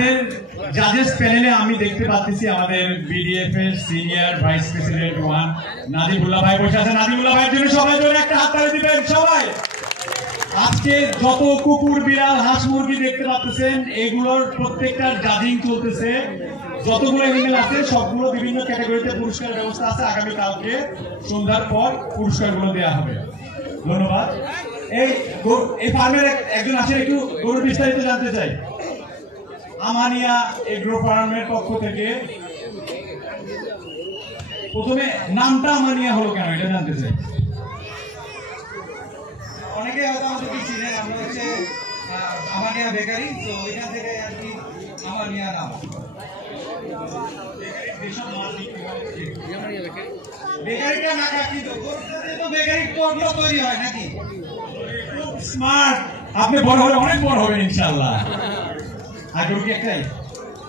আমাদের জাজেস প্যানেলে আমি দেখতে পাচ্ছি আমাদের বিডিএফ এর সিনিয়র ভাইস প্রেসিডেন্ট ওয়ান নাদিমুল্লাহ ভাই বসে আছেন। নাদিমুল্লাহ ভাইয়ের জন্য সবাই জোরে একটা হাততালি দিবেন সবাই। আজকে যত কুকুর বিড়াল হাঁস মুরগি দেখতে পাচ্ছেন এগুলোর প্রত্যেকটার জাজিং চলতেছে। যতগুলো এনিমেল আছে সবগুলো বিভিন্ন ক্যাটাগরিতে পুরস্কারের ব্যবস্থা আছে। আগামী কালকে সন্ধ্যার পর পুরস্কারগুলো দেওয়া হবে। ধন্যবাদ। এই ফার্মের একজন আছেন, একটু গরু বিস্তারিত জানতে চাই। আমানিয়া এগ্রো ফার্মের পক্ষ থেকে প্রথমে নামটা আমানিয়া হলো কেন এটা জানতে চাই। অনেকে হয়তো আমাদেরকে চিনেন, আমরা হচ্ছে আমানিয়া বেকারি, তো এখান থেকে আর কি আমানিয়া নাম। বেকারিটা না কিন্তু বেকারি তৈরি হয় নাকি? খুব স্মার্ট, আপনি বড় হলে অনেক বড় হবেন ইনশাআল্লাহ। আর কি একটাই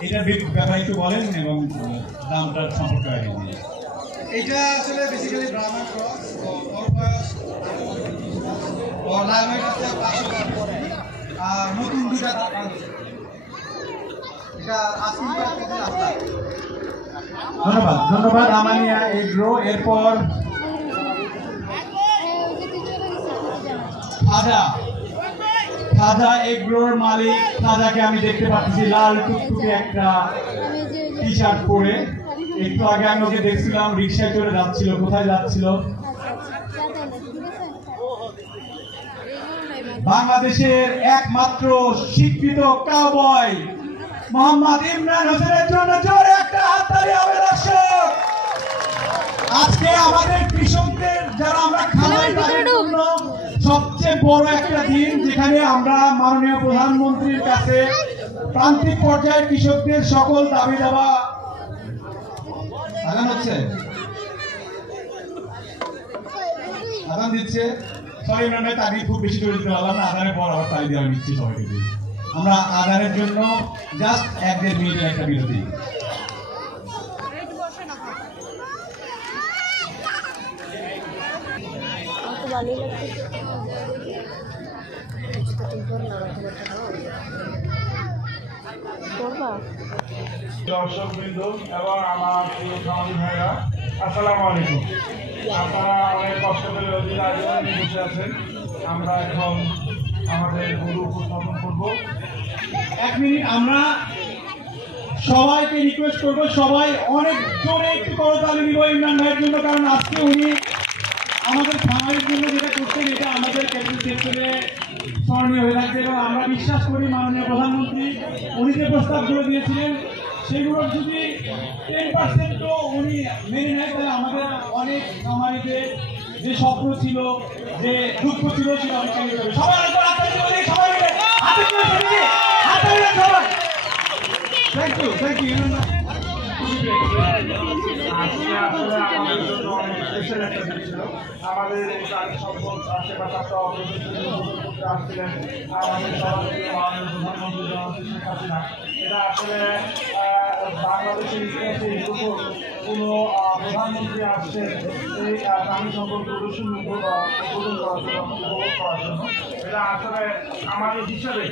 এটার ব্যাপারে একটু বলেন এবং দামটার সম্পর্কে এটা আসলে বেসিক্যালি ব্রাহ্মণ ক্রস, নতুন দুটা ধন্যবাদ। ধন্যবাদ আমানিয়া এগ্রো। এরপর খাজা এগ্রোর মালিক খাজাকে আমি দেখতে পাচ্ছি লাল টুকটুকে একটা টি শার্ট পরে। একটু আগে আমি ওকে দেখছিলাম রিক্সায় চড়ে যাচ্ছিল। কোথায় যাচ্ছিল? বাংলাদেশের একমাত্র স্বীকৃত কাউবয় মোহাম্মদ ইমরান হোসেনের জন্য জোরে একটা হাততালি হবে দর্শক। আজকে আমাদের কৃষকদের যারা আমরা খামারি তাদের জন্য সবচেয়ে বড় একটা দিন, যেখানে আমরা মাননীয় প্রধানমন্ত্রীর কাছে প্রান্তিক পর্যায়ে কৃষকদের সকল দাবি দাবা আগান হচ্ছে আগান দিচ্ছে। সরি ইমরান ভাই, তারিখ খুব বেশি করে দিতে পারলাম না। আদানের পর আবার তালি দেওয়া নিচ্ছি সবাইকে দিয়ে। আমরা আদানের জন্য জাস্ট 1-1.5 মিনিটের একটা বিরতি। দর্শকবৃন্দ এবং আমার প্রিয় খামারি ভাইরা, আসসালামু আলাইকুম। আপনারা অনেক কষ্ট করে বসে আছেন। আমরা এখন আমাদের গরু উপস্থাপন করবো। 1 মিনিট আমরা সবাইকে রিকোয়েস্ট করবো, সবাই অনেক জোরে একটু করতালি দিব ইমরান ভাইয়ের জন্য, কারণ আজকে উনি আমাদের খামারের জন্য যেটা করছেন এটা আমাদের ক্যাপিটাল সেক্টরে স্মরণীয় হয়ে থাকবে। এবং আমরা বিশ্বাস করি মাননীয় প্রধানমন্ত্রী উনি যে প্রস্তাবগুলো দিয়েছিলেন সেগুলোর যদি 10% উনি মেনে নেয়, তাহলে আমাদের অনেক খামারিদের যে স্বপ্ন ছিল, যে দুঃখ ছিল, সেটা অনেক কমে যাবে। সবাই থ্যাংক ইউ আজকে আসলে আমাদের জন্য অনেক স্পেশাল একটা দিন ছিল। আমাদের সকল আশেপাশে আসছিলেন আমাদের সভাপতি মাননীয় প্রধানমন্ত্রী জননেত্রী শেখ হাসিনা। এটা আসলে বাংলাদেশের ইতিহাসে কোনো প্রধানমন্ত্রী আসছেন এই প্রাণী সম্পদ প্রদর্শন উদ্বোধন করার জন্য। এটা আসলে আমাদের হিসাবে